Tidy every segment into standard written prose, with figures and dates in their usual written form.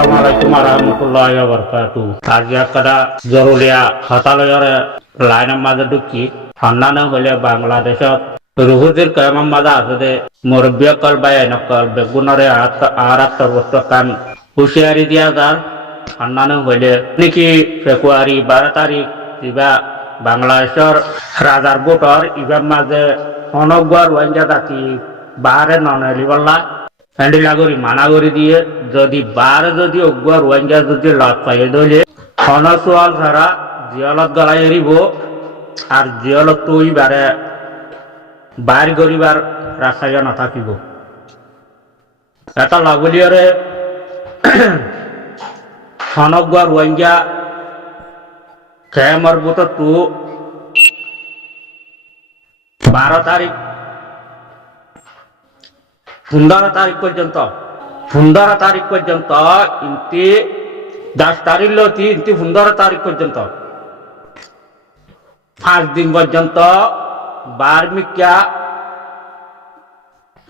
Assalamualaikum warahmatullahi wabarakatuh. Aja kada জরুলিয়া হাতালয়রে লাইনের মাঝে ঢুকি হান্নানো হলে বাংলাদেশত রুহুদের কয়মার মাঝে আছে মুরব্বিয়কল বা এনকল বেগুনরে আর সর্বোচ্চ কান হুঁশিয়ারি দিয়া যার হান্নানো হইলে নাকি ফেব্রুয়ারি 12 তারিখ কিবা বাংলাদেশের রাজার ভোটর ইবার মাঝে অনগর ওয়াঞ্জা জাতি বাহারে ননেলিবল্লা হ্যান্ডিলাগরি মানাগরি দিয়ে যদি যদি অগুয়ার ওয়াঞ্জা যদি লাভ পাই ধরলে হনসোয়াল ছাড়া জিয়লত গলাই এরিব আর জিয়লত তুই বারে বাইর গরিবার রাস্তায় নাথাকিব এটা লাগলিয়রে হনগুয়ার ওয়াঞ্জা খেমর বুতো তু 12 তারিখ 15 তারিখ পর্যন্ত 15 তারিখ পর্যন্ত ইন্তি 10 তারিখ লতি ইন্তি 15 তারিখ পর্যন্ত 5 দিন পর্যন্ত বার্মিকা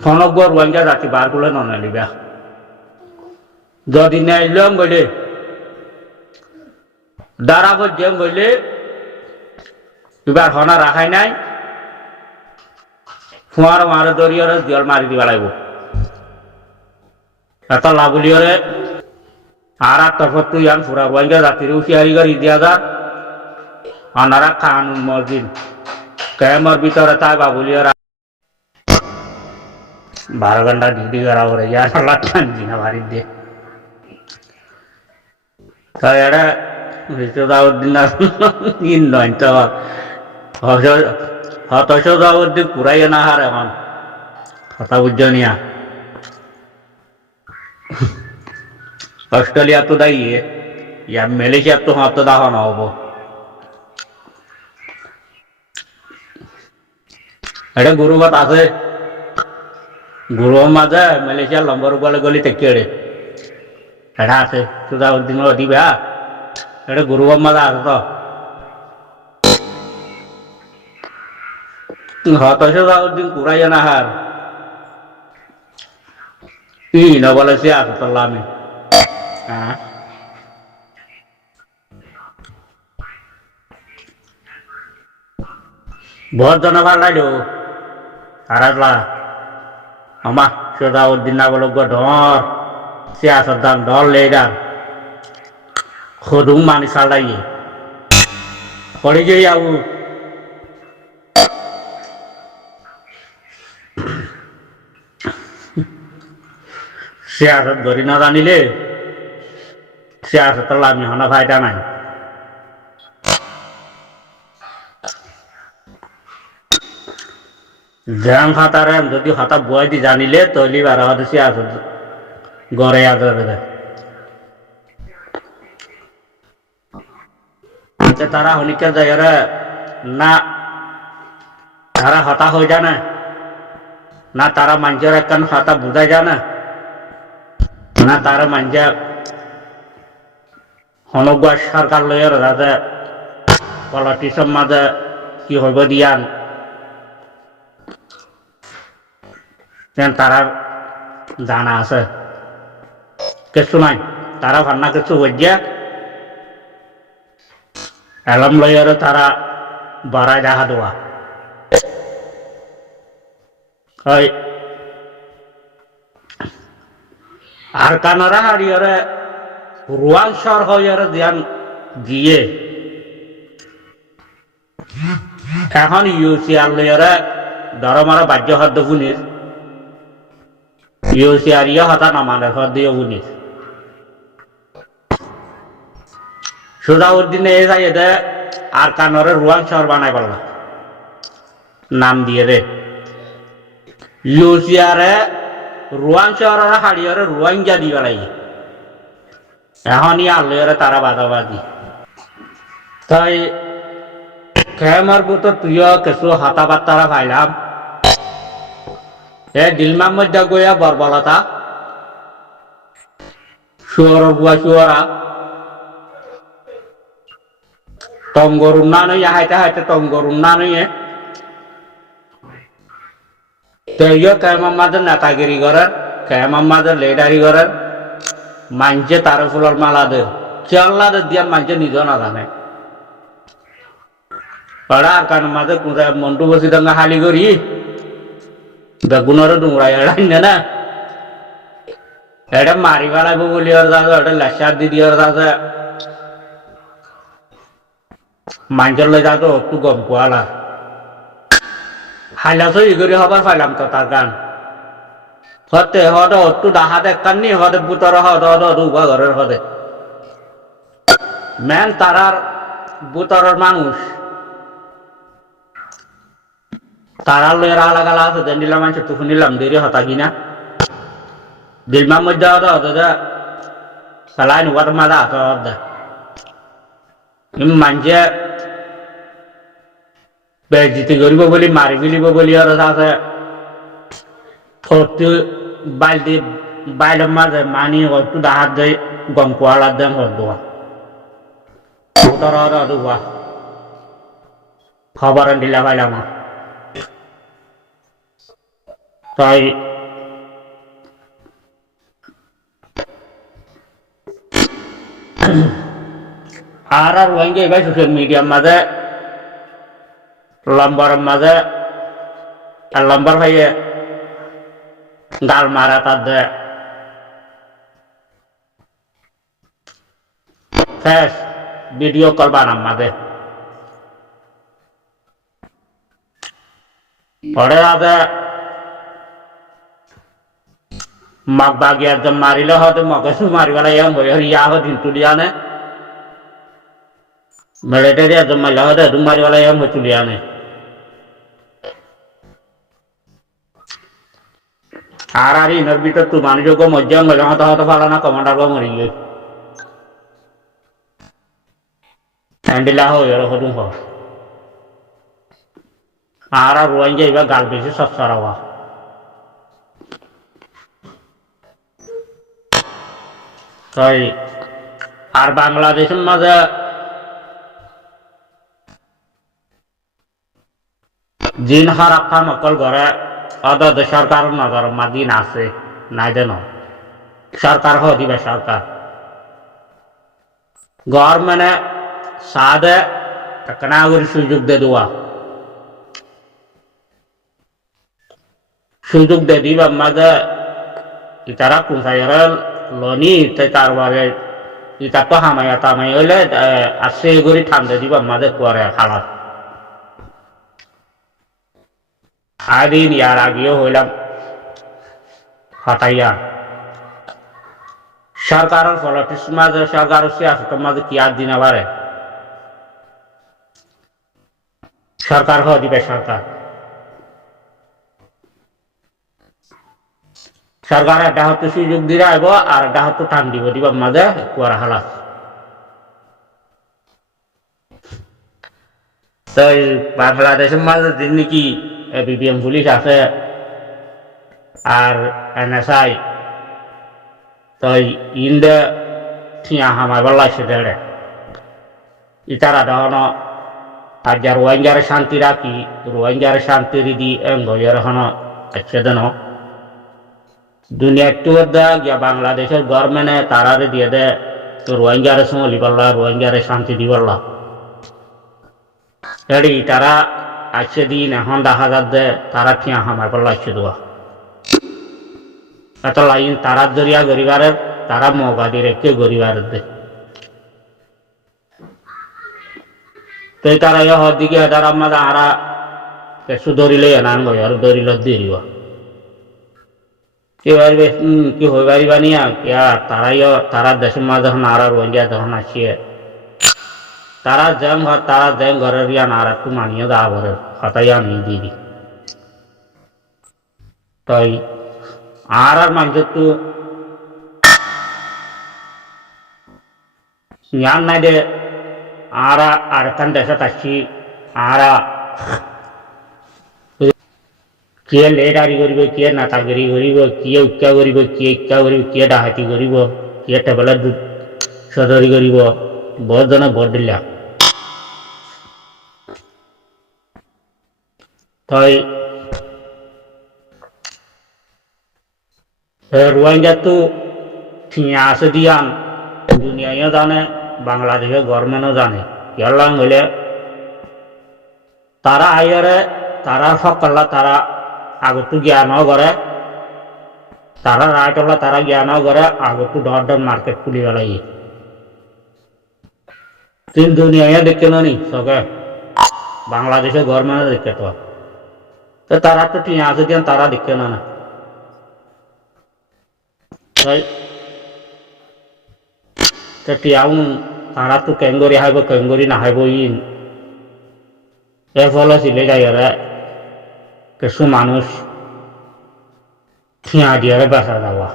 ফনগর ওয়াঞ্জা জাতি বারগুলো ননালিবা যদি নাইলাম বলে দাঁড়া পর্যন্ত বলে এবার হনা রাখাই নাই ফুয়ার মারে দরিয়রে জল মারি দিবা লাগব এত লাগুলিয়রে আর তরফত তুই আন ফুরা ওয়াঞ্জা জাতির হুঁশিয়ারি করে দিয়া যা আনারা খান মসজিদ কেমর ভিতরে তাই বাবুলিয়রা 12 ঘন্টা ডিউটি করা করে ইয়ার লাগান দিনা বাড়ি দিয়ে তাই এটা রিসুদাউদ্দিন ইন নয় তো হতসদাউদ্দিন পুরাই না হার এখন কথা বুঝছো নিয়া অস্ট্রেলিয়া তো দাইয়ে ইয়া মালয়েশিয়া তো হত দাহ না হবো এটা গুরুবাত আছে গুরুর মাঝে মালয়েশিয়ার লম্বর গলে গলি তেকেড়ে এটা আছে সুদাউদ্দিন দিবা এটা গুরুর মাঝে আছে তো হতসদাউদ্দিন পুরাই না হার না বলে সে আছে তোল্লা আমি বহুত জন ভাল লাগলো আর আমার সদাউদ্দিন না বলো ধর সিয়াসত দান ধর লেদার খুদুম মানি সালাইয়ে পড়ে যাই আউ সিয়াসত ধরি না জানিলে সিয়াসত লামি হনা ফায়দা নাই জ্যাম হাতারেন যদি হতা বয় দি জানিলে তৈলি বারা হতে সিয়াসত গড়ে আদরে তারা হনিকে জায়গায় না তারা হতা হয়ে যায় না তারা মানুষের একখান হতা বুঝাই যায় না তারা মানুষ হনগুয়া সরকার লয়ের রাজা পলিটিশন মাঝে কি হইব দিয়ান তারা জানা আছে কিছু নাই তারা ভান্না কিছু হইয়া এলম লয়ের তারা বাড়ায় দেখা দেওয়া আর কানারা হারিয়রে রুয়াং শহর হইয়ারে ধ্যান গিয়ে এখন ইউসিআর লইয়ারে ধরমারা বাহ্য হদ্দ শুনিস ইউসিআর ইয়ে হতা নামানের হদ্দ শুনিস সুদাউদ্দিনে এ যাই দে আর কানরে রুয়াং শহর বানাই পারল নাম দিয়ে রে ইউসিআরে রুয়াং শহরের হাড়িয়রে রুয়াংজা দি বেলাই এখনই আল্লয়রে তারা বাদাবাদি তাই খেমার বুতো তুইও কিছু হাতা বাত্তারা পাইলাম এ দিলমার মধ্যে গইয়া বরবলতা শুয়র গুয়া শুয়রা টঙ্গরুম না নই হাইতে হাইতে টঙ্গরুম না নই তো ইয়ে কেমার মাঝে নেতাগিরি করার কেমার মাঝে লিডারি করার মানছে তার ফুলের মালা দে খেয়াল্লা দিয়া মানছে নিজ না জানে পড়া কান মাঝে কুঁড়া মন্টু বসি দাঙ্গা হালি করি বেগুনের ডুমরা এড়াই না এটা মারি ফেলাইব বলি আর দাদা এটা লেসার দি দিয়ে দাদা মাঞ্চল লই যাতো একটু গম পোয়ালা হাইলা তো ইগরি হবার পাইলাম তো তার গান হতে হদ একটু ডাহাত একখানি হদে বুতর হদ হদ উভা ঘরের হদে মেন তারার বুতরের মানুষ তারার লয়ের আলাগালা আছে যে নিলাম মানুষ টুকু নিলাম দেরি হতা কিনা দিলমার মধ্যে হদ হদ সালাই নুয়ার মাদা আছে হদ মানছে বেজিতি করিব বলি মারি ফেলিব বলি আর আছে ফটো বালতি বাইলের মাঝে মানি একটু ডাহাত যাই গম পোয়ালার দেন হদুয়া হদুয়া খবর দিলা পাইলাম তাই আর ওয়াইঙ্গে ভাই সোশ্যাল মিডিয়ার মাঝে লম্বর মাঝে লম্বর ভাইয়ে গাল মারা তার শেষ ভিডিও কল বানাম মাঝে পরে রাতে মাক বাগিয়ার যে মারিলে হয়তো মকে মারিবেলা এম ইয়া হদিন তুলিয়ানে মিলিটারি একজন মারিলে হয়তো এদম মারিবেলা এম তুলিয়ানে আর ইনের ভিতর তু মানুষযোগ্য মধ্যম হলে হয়তো হয়তো ভালো না কমান্ডার গো মরি গিয়ে হ্যান্ডিলা হয়ে হদুম হ আর রোয়াইন যাইবা গাল বেশি সব সরাওয়া তাই আর বাংলাদেশের মাঝে জিন হারাপ্পা নকল করে অদ সরকার নগর মাদিন আছে নাই দেন সরকার দিবে সরকার গভর্নমেন্টে সাদে নাগরিক সুযোগ দে দেওয়া সুযোগ দে দিবা মাঝে ইতারা কোনসাইরে লনি তার বারে ইতা তো হামাইয়া তামাই হইলে আর সে গড়ি ঠান্ডা দিবা মাঝে পরে খালাস আদিন ইয়ার আগেও হইলাম হতাইয়া সরকারের পলিটিক্স মাঝে সরকার সিয়াসত মাঝে কি আর দিন আবারে সরকার দিবে সরকার সরকার একটা হয়তো সুযোগ দিয়ে আইব আর একটা হয়তো টান দিব দিবা মাঝে কুয়ারা হালাস তো বাংলাদেশের মাঝে দিন নাকি বিপিএম পুলিশ আছে আর NSI তো ইন্দে ঠিয়া হামাইবার লাগছে দেড়ে ইতারা দহন আর যা রোহিঙ্গারে শান্তি রাখি রোহিঙ্গারে শান্তি দি এর হন আছে দেন দুনিয়া একটু গিয়া বাংলাদেশের গভর্নমেন্টে তারারে দিয়ে দে তো রোহিঙ্গারে সমলি পারলা রোহিঙ্গারে শান্তি দিবারলা এডি তারা আছে দিন এখন দেখা যাচ্ছে তারা ঠিয়া হামাই পারলা আছে দেওয়া এত লাইন তারা জরিয়া গরিবারের তারা মগাদি রেখে গরিবারের দে তো তারা দিকে তারা আমাদের আরা কেসু ধরিলে এনান গয় আর ধরিল দিব এবার কি হয়ে পারিবা নিয়া তারা দেশের মাঝে যখন আরা রোহিঙ্গা যখন আসিয়ে তারা যেন ঘরের ইয়ান আর একটু মানিয়ে দেওয়া ঘরের হতাইয়া নিয়ে দিদি তাই আর মানুষের তো জ্ঞান নাই দে আর একখান দেশত আসছি আর কিয়ে লেটারি করিব কিয়ে নাতাগিরি করিব কিয়ে উৎকা করিব কিয়ে ইচ্ছা করিব কিয়ে ডাহাতি করিব কিয়ে টেবলের সদরি করিব বহুত জনে ভোট দিলা তাই রোহিঙ্গা তো ঠিয়া আছে দিয়ান দুনিয়াও জানে বাংলাদেশের গভর্নমেন্টও জানে ইয়ারলাং হইলে তারা আইয়ারে তারা সকল্লা তারা আগতো জ্ঞানও করে তারা রায়টলা তারা জ্ঞানও করে আগতো ডর ডর মার্কেট খুলি গেলাই তিন দুনিয়া দেখে নি সবে বাংলাদেশের গভর্নমেন্ট দেখে তো তারা তো ঠিয়া আছে দিয়ান তারা দেখে না তাই টিয়াও তারা তো কেঙ্গরি হাইব কেঙ্গরি না হাইব ইন এর ফলে সিলে যাইয়ারে কিছু মানুষ ঠিয়া দিয়ারে বেসা যাওয়া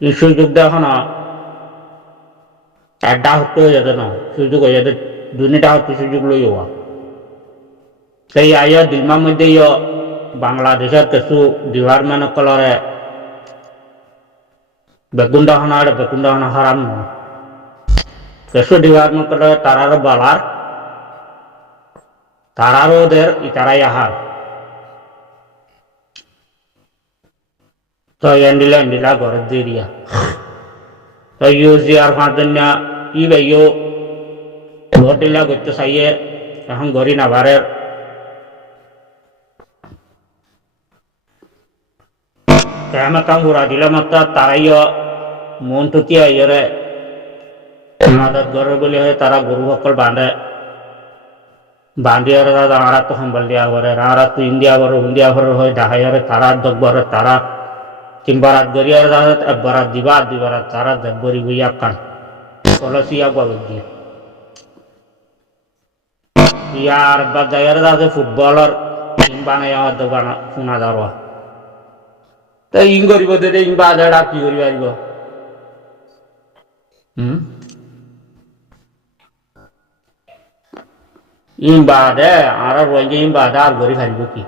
এই সুযোগ দেখো না একটা হতে হয়ে যেত না সুযোগ হয়ে যেত দুনিটা হতে সুযোগ লই হওয়া সেই আইয়া দিলমার মধ্যে বাংলাদেশের কিছু ডিপার্টমেন্ট কলরে বেগুন্ডা হারাম নয় কিছু ডিপার্টমেন্ট কলরে তারারও বালার তারারও ওদের ইতারাই আহার তো এন্ডিলা ঘরের দিয়ে তো আর পাঁচজন ই ভাইও ভোট দিলা করতে চাইয়ে এখন গড়ি নাভারের কেমন ঘুরা দিলে মাত্র তারাইও মন টুকি আইরে মাদত ঘরের বলে হয় তারা গরু সকল বাঁধিয়ে আমরা তো সম্বল দিয়া করে আমরা তো ইন্ডিয়া ঘর হয় দেখাইরে তারা দকবরে তারা তিনবারাত গড়িয়ার একবারাত দিবারাত তারা দেখবরি বইয়া কান কলসিয়া গবজি ইয়ার বা যাইয়ার আছে ফুটবলর টিম বানাইয়া দোকান শোনা যাওয়া তো ইং করিব দে ইং বাজারা কি করি পারিব ইং বাদে আর রয়ে ইং বাদে আর গড়ি ফারিব কি